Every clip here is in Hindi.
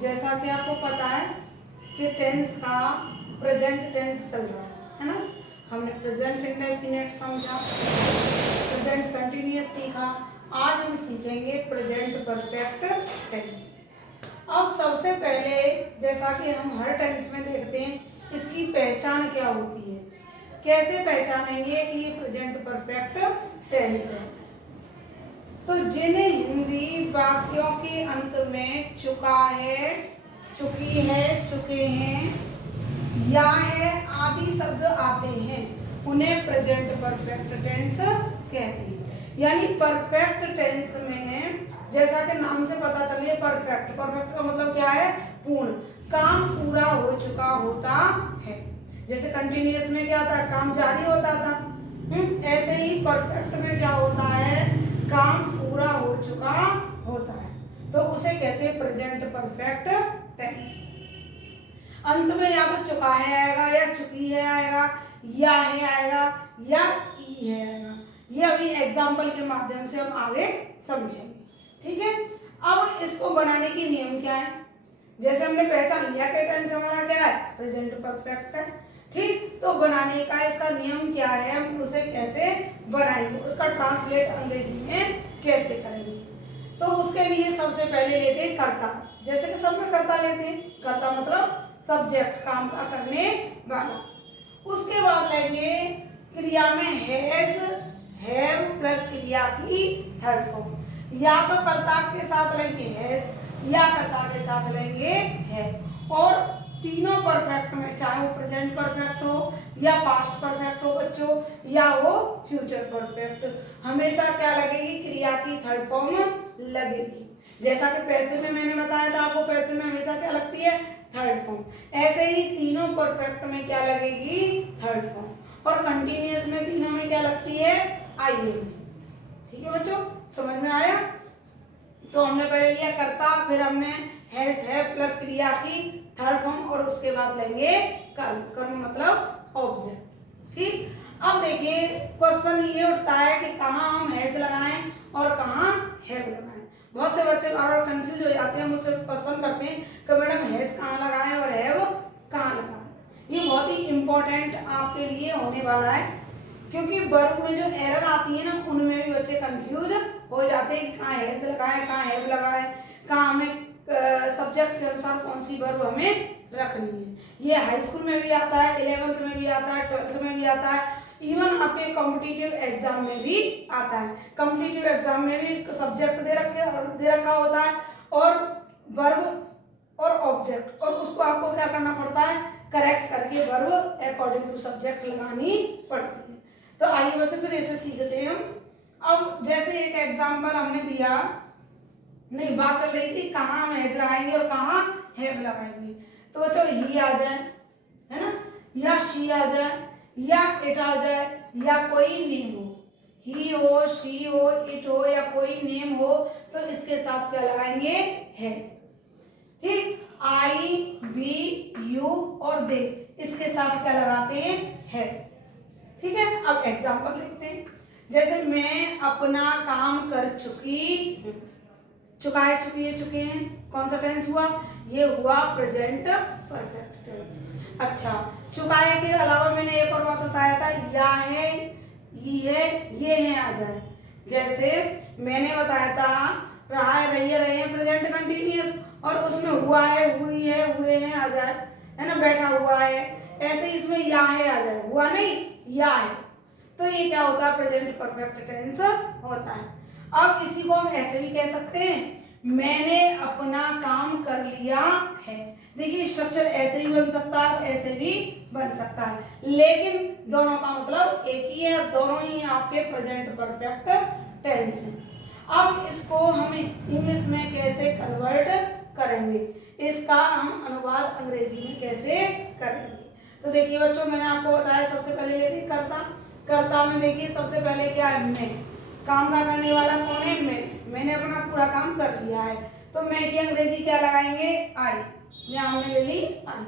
जैसा कि आपको पता है कि टेंस का प्रेजेंट टेंस चल रहा है ना। हमने प्रेजेंट इंडेफिनिट समझा, प्रेजेंट कंटिन्यूअस सीखा, आज हम सीखेंगे प्रेजेंट परफेक्ट टेंस। अब सबसे पहले जैसा कि हम हर टेंस में देखते हैं, इसकी पहचान क्या होती है, कैसे पहचानेंगे कि ये प्रेजेंट परफेक्ट टेंस है। तो जिन हिंदी वाक्यों के अंत में चुका है, चुकी है, चुके हैं, या है आदि शब्द आते हैं, उन्हें प्रेजेंट परफेक्ट टेंस कहते हैं। यानी परफेक्ट टेंस में जैसा कि नाम से पता चलिए परफेक्ट, परफेक्ट का मतलब क्या है, पूर्ण, काम पूरा हो चुका होता है। जैसे कंटिन्यूअस में क्या था, काम जारी होता था, ऐसे ही परफेक्ट में क्या होता है, काम पूरा हो चुका होता है, तो उसे कहते हैं प्रेजेंट परफेक्ट टेंस। अंत में या तो चुका है आएगा, या चुकी है आएगा, या है आएगा, या ई है आएगा। ये अभी एग्जाम्पल के माध्यम से हम आगे समझेंगे, ठीक है। अब इसको बनाने की नियम क्या है, जैसे हमने पहचान लिया कि टेंस हमारा क्या है, प्रेजेंट परफेक्ट है, ठीक। तो बनाने का इसका नियम क्या है, हम उसे कैसे बनाएंगे, उसका ट्रांसलेट अंग्रेजी में कैसे करेंगे। तो उसके लिए सबसे पहले लेते हैं कर्ता, जैसे कि सब में कर्ता लेते हैं, कर्ता मतलब सब्जेक्ट, काम का करने वाला। उसके बाद लेंगे क्रिया में हैज, हैव प्लस क्रिया की थर्ड फॉर्म, या तो कर्ता के साथ लेंगे हैज या कर्ता के साथ लेंगे हैव। और तीनों परफेक्ट में, चाहे वो प्रेजेंट परफेक्ट हो या पास्ट परफेक्ट हो बच्चों, या वो फ्यूचर परफेक्ट, हमेशा क्या लगेगी, क्रिया की थर्ड फॉर्म लगेगी। जैसा कि पैसे में मैंने बताया था आपको, पैसे में हमेशा क्या लगती है, थर्ड फॉर्म। ऐसे ही तीनों परफेक्ट में क्या लगेगी, थर्ड फॉर्म। और कंटिन्यूअस में तीनों में क्या लगती है, आईएनजी। ठीक है बच्चों, समझ में आया। तो हमने पहले लिया कर्ता, फिर हमने हैज, हैव प्लस क्रिया की थर्ड फॉर्म, और उसके बाद लेंगे कर्म, कर्म मतलब ऑब्जेक्ट, ठीक। अब देखिए क्वेश्चन ये उठता है कि कहाँ हम हैज लगाएं और कहाँ हैव लगाएं। बहुत से बच्चे बार बार कंफ्यूज हो जाते हैं, मुझसे क्वेश्चन करते हैं कि मैडम हैज कहाँ लगाएं और हैव कहाँ लगाएं। ये बहुत ही इंपॉर्टेंट आपके लिए होने वाला है, क्योंकि वर्ब में जो एरर आती है ना, उनमें भी बच्चे कंफ्यूज हो जाते हैं कि कहाँ हैज लगाएं, कहाँ हैव लगाएं, कहाँ हमें सब्जेक्ट के अनुसार कौन सी वर्ब हमें रखनी है। ये हाई स्कूल में भी आता है, 11th में भी आता है, 12th में भी आता है, इवन आपके कॉम्पिटिटिव एग्जाम में भी आता है। कॉम्पिटिटिव एग्जाम में भी सब्जेक्ट दे रखा होता है, और वर्ब और ऑब्जेक्ट, और उसको आपको क्या करना पड़ता है, करेक्ट करके वर्ब अकॉर्डिंग टू सब्जेक्ट लगानी पड़ती है। तो आइए बच्चों फिर ऐसे सीखते हैं हम। अब जैसे एक एग्जाम्पल हमने दिया, नहीं बात चल रही थी कहाँ हम हैज लगाएंगे और कहाँ हैव लगाएंगे। तो बच्चों ही आ जाए, है ना, या शी आ जाए, या इट आ जाए, या कोई नेम हो, ही हो, शी हो, इट हो, या कोई नेम हो, तो इसके साथ क्या लगाएंगे, हैज, ठीक। आई, बी, यू और दे, इसके साथ क्या लगाते हैं, है, ठीक है। अब एग्जाम्पल देखते हैं, जैसे मैं अपना काम कर चुकी हूँ, चुका है, चुकी है, चुके हैं, कौन सा टेंस हुआ, ये हुआ प्रेजेंट परफेक्ट टेंस। अच्छा, चुकाए के अलावा मैंने एक और बात बताया था, या है, ये है आ जाए। जैसे मैंने बताया था रहा है, रही है, रहे हैं प्रेजेंट कंटिन्यूअस, और उसमें हुआ है, हुई है, हुए हैं आ जाए, है ना, बैठा हुआ है, ऐसे इसमें या है आ जाए, हुआ नहीं या है, तो ये क्या होता है, प्रेजेंट परफेक्ट टेंस होता है। अब इसी को हम ऐसे भी कह सकते हैं, मैंने अपना काम कर लिया है। देखिए स्ट्रक्चर ऐसे ही बन सकता है, ऐसे भी बन सकता है, लेकिन दोनों का मतलब एक ही है, दोनों ही आपके प्रेजेंट परफेक्ट टेंस है। अब इसको हम इंग्लिश में कैसे कन्वर्ट करेंगे, इसका हम अनुवाद अंग्रेजी में कैसे करेंगे। तो देखिए बच्चों, मैंने आपको बताया सबसे पहले लेते कर्ता, कर्ता में देखिए सबसे पहले क्या है, मैं, काम का करने वाला कौन है, मैंने अपना पूरा काम कर लिया है, तो मैं की अंग्रेजी क्या लगाएंगे, आई, यहाँ हमने ले ली आई।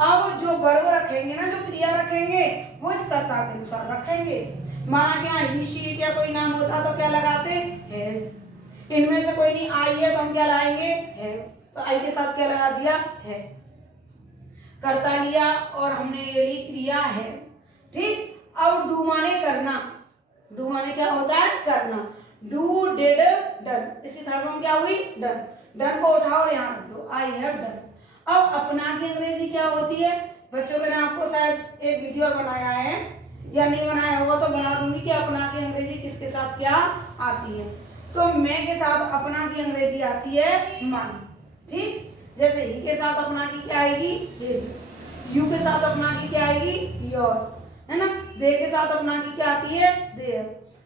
अब जो वर्ब रखेंगे ना, जो क्रिया रखेंगे, वो इस कर्ता के अनुसार रखेंगे। माना क्या ही, शी, इट या कोई नाम होता तो क्या लगाते, हैज। इनमें से कोई नहीं आई है तो हम क्या लाएंगे, हैव। तो तो आई के साथ क्या लगा दिया है, कर्ता लिया और हमने ये ली क्रिया है। ठीक, अब डू माने करना, डू माने क्या होता है करना, डू डिड डन, इसकी थर्ड फॉर्म क्या हुई डन, डन को उठाओ और यहाँ रख दो आई हैव डन। अब अपना की अंग्रेजी क्या होती है बच्चों, मैंने आपको शायद एक वीडियो बनाया है या नहीं बनाया होगा तो बना दूंगी कि अपना की अंग्रेजी किसके साथ क्या आती है। तो मैं के साथ अपना की अंग्रेजी आती है माई। ठीक, जैसे ही के साथ अपना की क्या आएगी हिज, यू के साथ अपना की क्या आएगी योर, है ना, दे के साथ अपना की क्या आती है देयर,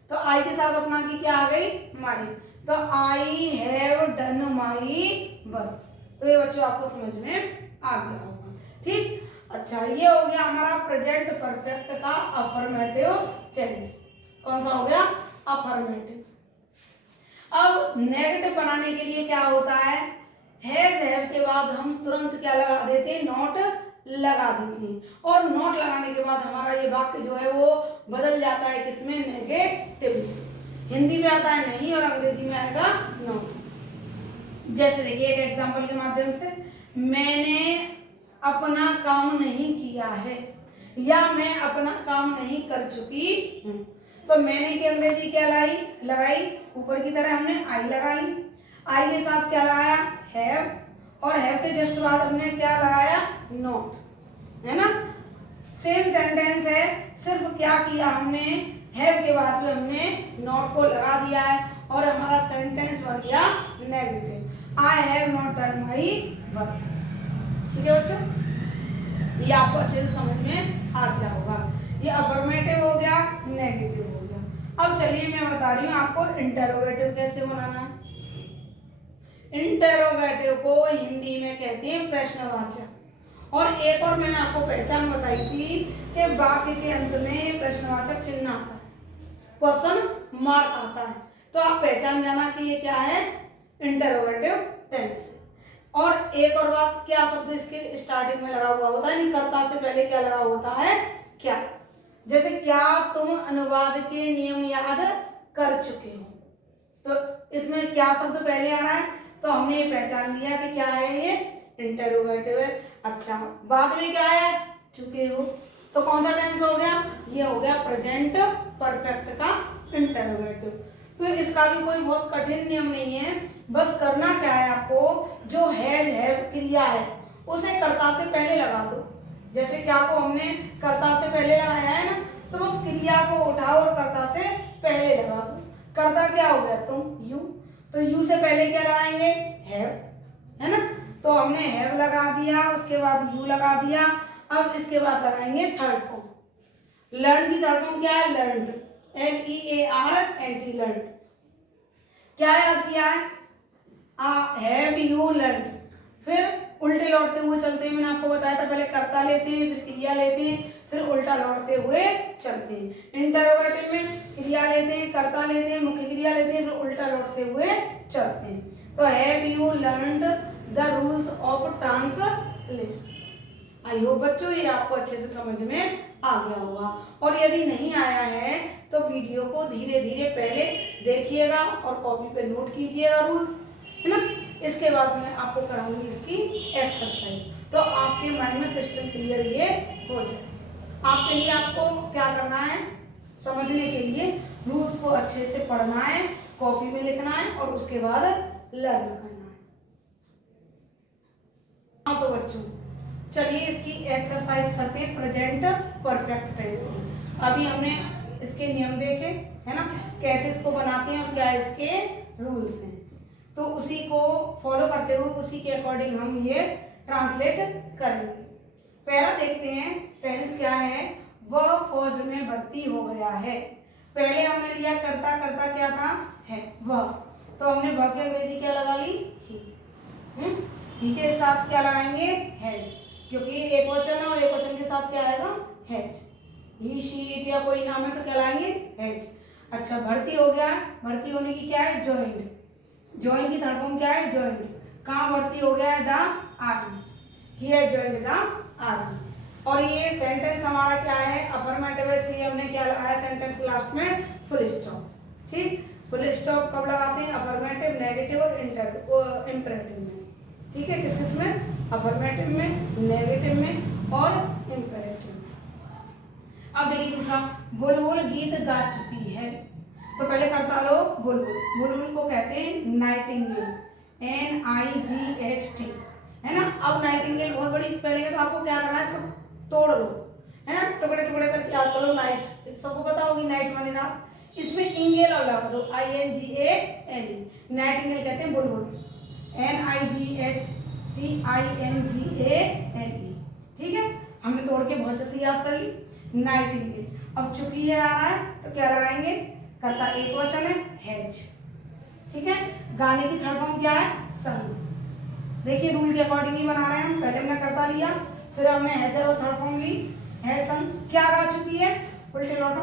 तो आई के साथ अपना की क्या आ गई माई, तो I have done my work. तो ये बच्चों आपको समझ में आ गया होगा। ठीक, अच्छा ये हो गया हमारा प्रेजेंट परफेक्ट का अफर्मेटिव टेंस। कौन सा हो गया अफर्मेटिव। अब नेगेटिव बनाने के लिए क्या होता है, हैज हैव के बाद हम तुरंत क्या लगा देते हैं नॉट लगा देते हैं, और नॉट लगाने के बाद हमारा ये वाक्य जो है वो बदल जाता है किसमें नेगेटिव। हिंदी में आता है नहीं और अंग्रेजी में आएगा नॉट। जैसे देखिए एक एग्जांपल के माध्यम से, मैंने अपना काम नहीं किया है या मैं अपना काम नहीं कर चुकी हूँ, तो मैंने की अंग्रेजी क्या लगाई ऊपर की तरह हमने आई लगाई, आई के साथ क्या लगाया हैव, और हैव के जस्ट बाद हमने क्या लगाया नॉट, है ना, सेम सेंटेंस है, सिर्फ क्या किया हमने हैव के बाद में हमने नॉट को लगा दिया है और हमारा सेंटेंस बन गया negative, I have not done my work. ठीक है बच्चों, ये आपको अच्छे से समझ में आ गया होगा। ये अफर्मेटिव हो गया, नेगेटिव हो गया। अब चलिए मैं बता रही हूँ आपको इंटरोगेटिव कैसे बनाना है। इंटरोगेटिव को हिंदी में कहते हैं प्रश्नवाचक, और एक और मैंने आपको पहचान बताई थी कि वाक्य के अंत में प्रश्नवाचक चिन्ह आता है, क्वेश्चन मार्क आता है, तो आप पहचान जाना कि ये क्या है इंटरोगेटिव टेंस। और एक और बात, क्या शब्द इसके स्टार्टिंग में लगा हुआ होता है, नहीं कर्ता से पहले क्या लगा होता है क्या, जैसे क्या तुम अनुवाद के नियम याद कर चुके हो, तो इसमें क्या शब्द पहले आ रहा है, तो हमने ये पहचान लिया कि क्या है ये इंटरोगेटिव है। अच्छा बाद में क्या है चुके हो, तो कौन सा टेंस हो गया, ये हो गया प्रेजेंट परफेक्ट का इंटरोगेटिव। तो इसका भी कोई बहुत कठिन नियम नहीं है, बस करना क्या है आपको, जो हैज हैव क्रिया है उसे कर्ता से पहले लगा दो। जैसे क्या को हमने कर्ता से पहले लगाया है ना, तो उस क्रिया को उठाओ और कर्ता से पहले लगा दो। कर्ता क्या हो गया तुम यू, तो यू से पहले क्या लगाएंगे हैव, है ना, तो हमने हैव लगा दिया, उसके बाद यू लगा दिया। अब इसके बाद लगाएंगे थर्ड फॉर्म। लर्न की थर्ड फॉर्म क्या है लर्नड, LEARNed लर्नड। क्या याद किया है हैव यू लर्नड, फिर उल्टे लौटते हुए चलते हैं, मैंने आपको बताया था पहले कर्ता लेते हैं फिर क्रिया लेते हैं फिर उल्टा लौटते हुए चलते हैं। इंटरोगेटिव में क्रिया लेते हैं कर्ता लेते हैं मुख्य क्रिया लेते हैं फिर उल्टा लौटते हुए चलते हैं। तो have you learned the rules of translation. I hope बच्चों ये आपको अच्छे से समझ में आ गया होगा, और यदि नहीं आया है तो वीडियो को धीरे धीरे पहले देखिएगा और कॉपी पे नोट कीजिएगा रूल्स, है ना, इसके बाद मैं आपको कराऊंगी इसकी एक्सरसाइज, तो आपके माइंड में क्रिस्टल क्लियर ये हो जाए। आपके लिए आपको क्या करना है, समझने के लिए रूल्स को अच्छे से पढ़ना है, कॉपी में लिखना है और उसके बाद लर्न करना है। हाँ तो बच्चों चलिए इसकी एक्सरसाइज करते हैं प्रेजेंट परफेक्ट टेंस की। अभी हमने इसके नियम देखे है ना, कैसे इसको बनाते हैं और क्या इसके रूल्स हैं, तो उसी को फॉलो करते हुए उसी के अकॉर्डिंग हम ये ट्रांसलेट करेंगे। पहला देखते हैं टेंस क्या है, वह फौज में भर्ती हो गया है। पहले हमने लिया करता, करता क्या था है वह, तो हमने वह की अंग्रेजी क्या लगा ली ही के साथ क्या लगाएंगे हैज, क्योंकि एक वचन है और एक वचन के साथ क्या आएगा हैज, ही शी इट या कोई नाम है तो क्या लाएंगे हैज। अच्छा भर्ती हो गया, भर्ती होने की क्या है ज्वाइंड, ज्वाइन की थर्ड फॉर्म क्या है ज्वाइंड। कहाँ भर्ती हो गया है the army, he has joined the army. और ये सेंटेंस हमारा क्या है अफर्मेटिव है, इसलिए हमने क्या लगाया सेंटेंस लास्ट में फुल स्टॉप। ठीक, फुल स्टॉप कब लगाते हैं अफर्मेटिव, नेगेटिव और इंपरेटिव में। ठीक है, किस किस में, अफर्मेटिव में, नेगेटिव में और इम्पेरेटिव में। अब देखिए दूसरा, बुलबुल गीत गा चुकी है, तो पहले करता लो बुलबुल। बुलबुल को कहते हैं नाइटिंगेल, NIGHT, है ना। अब नाइटिंगेल बहुत बड़ी स्पेलिंग है, तो आपको क्या करना है, इसको तोड़ लो, है ना, टुकड़े टुकड़े करके याद कर लो। नाइट, सबको पता होगी नाइट माने रात, इसमें इंगेल और लगा दो, INGALE, नाइटिंगेल कहते हैं बुलबुल, NIGHTINGALE, ठीक है। हमने तोड़ के बहुत जल्दी याद कर ली नाइटिंगेल। अब चुकी है आ रहा है, तो क्या लगाएंगे, कर्ता एक वचन है, हैज, ठीक है। गाने की थर्ड फॉर्म क्या है, संग। देखिए रूल के अकॉर्डिंग ही बना रहे हैं हम, पहले हमने कर्ता लिया, फिर हमने हैज और थर्ड फॉर्म ली, है संग। क्या गा चुकी है, उल्टे लौटो,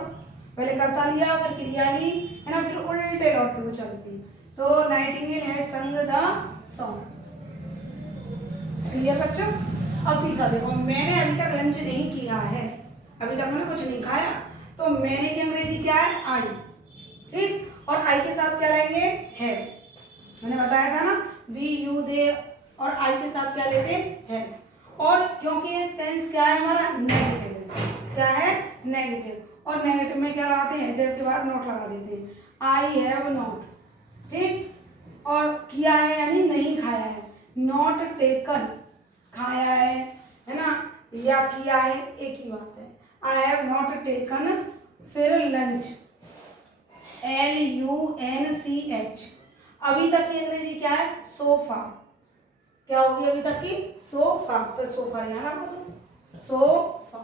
पहले कर्ता लिया फिर क्रिया ली, है ना, फिर उल्टे लौटते हुए चलती। तो नाइटिंगेल है संग द सॉन्ग। क्लियर बच्चों। अब तीसरा देखो, मैंने अभी तक लंच नहीं किया है, अभी तक मैंने कुछ नहीं खाया, तो मैंने की अंग्रेजी क्या है, आई, ठीक। और आई के साथ क्या लेंगे, है, मैंने बताया था ना, वी यू दे, और आई के साथ क्या लेते हैं, और क्योंकि टेंस क्या है हमारा, नेगेटिव है, क्या है, नेगेटिव, और नेगेटिव में क्या लगाते हैं, जेड के बाद नॉट लगा देते हैं, आई हैव नॉट, ठीक। और किया है यानी नहीं खाया है, नॉट टेकन, खाया है ना, या किया है, एक ही बात है। आई हैव नॉट टेकन, फिर लंच, LUNCH। अभी तक की अंग्रेजी क्या है, सोफा, क्या होगी अभी तक की, सोफा, तो सोफा यहाँ रखो तो सोफा।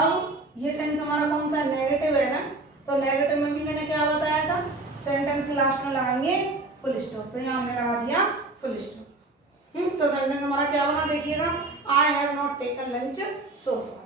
अब ये टेंस हमारा कौन सा, नेगेटिव है ना, तो नेगेटिव में भी मैंने क्या बताया था, सेंटेंस के लास्ट में लगाएंगे फुल स्टॉप, तो यहाँ हमने लगा दिया फुल स्टॉप। तो सेंटेंस हमारा क्या बना, देखिएगा, I have not taken lunch sofa.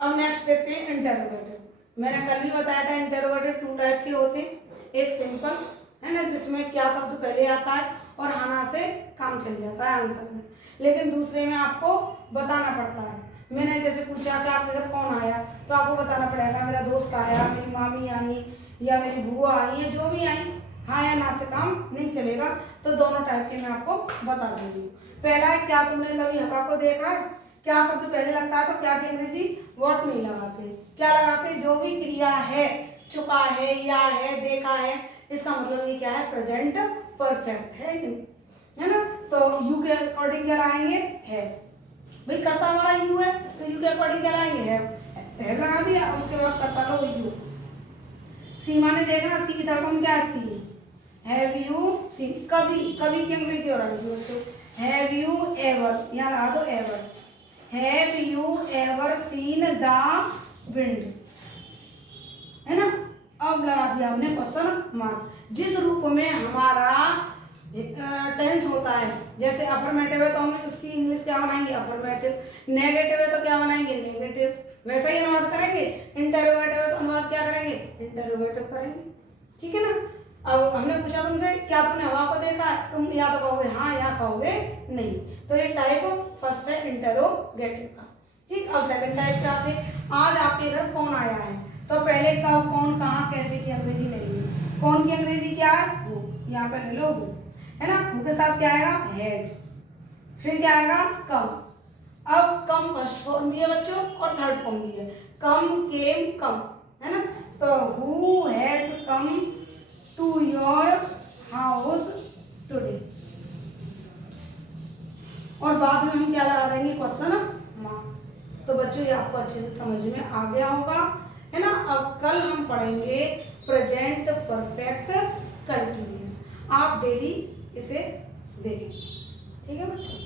अब नेक्स्ट देखते हैं इंटरोगेटिव। मैंने कल भी बताया था इंटरोगेटिव 2 टाइप के होते हैं, एक सिंपल है ना, जिसमें क्या शब्द पहले आता है और हाना से काम चल जाता है आंसर में, लेकिन दूसरे में आपको बताना पड़ता है। मैंने जैसे पूछा कि आपके घर कौन आया, तो आपको बताना पड़ेगा मेरा दोस्त आया, मेरी मामी आई, या मेरी बुआ आई, या जो भी आई, हाँ या ना से काम नहीं चलेगा, तो दोनों टाइप के मैं आपको बता दूंगी। पहला है, क्या तुमने कभी हवा को देखा है, क्या शब्द पहले लगता है, तो क्या की अंग्रेजी व्हाट नहीं लगाते, क्या लगाते, जो भी क्रिया है, चुका है, या है, देखा है, इसका मतलब ये क्या है, प्रेजेंट परफेक्ट है ना। तो यू के अकॉर्डिंग क्या लाएंगे, है, भाई कर्ता हमारा यू है, तो यू के अकॉर्डिंग क्या लाएंगे, है लगा दिया, उसके बाद कर्ता लो यू। सी माने देखना, सी की तरफ हम क्या है, सी, हैव यू सीन, कभी, कभी की अंग्रेजी और आएगी बच्चों, हैव यू एवर, यहाँ लगा दो ever, have you ever seen the wind, है ना। अब लगा दिया हमने क्वेश्चन मार्क। जिस रूप में हमारा टेंस होता है, जैसे अफर्मेटिव है तो हम उसकी इंग्लिश क्या बनाएंगे, अफर्मेटिव, नेगेटिव है तो क्या बनाएंगे, नेगेटिव, वैसा ही अनुवाद करेंगे। इंटरोगेटिव है तो अनुवाद क्या करेंगे, इंटरोगेटिव करेंगे, ठीक है ना। अब हमने पूछा तुमसे, क्या तुमने हवा को देखा है, तुम या तो कहोगे हाँ या कहोगे नहीं, तो ये टाइप फर्स्ट है इंटरोगेटिव का, ठीक। अब सेकंड टाइप पे आते, आज आपके घर कौन आया है, तो पहले कब, कौन, कहाँ, कैसे की अंग्रेजी लेंगे। कौन की अंग्रेजी क्या है, हु, यहाँ पे ले लो हु, है ना, हु के साथ क्या आएगा, हैज, फिर क्या आएगा, कम। अब कम फर्स्ट फॉर्म भी है बच्चों और थर्ड फॉर्म भी है, कम, केम, कम, है ना। तो who has come to your house today, और बाद में हम क्या लगा देंगे, क्वेश्चन मार्क। तो बच्चों ये आपको अच्छे से समझ में आ गया होगा, है ना। अब कल हम पढ़ेंगे प्रेजेंट परफेक्ट कंटिन्यूअस, आप डेली इसे देखें, ठीक है बच्चों।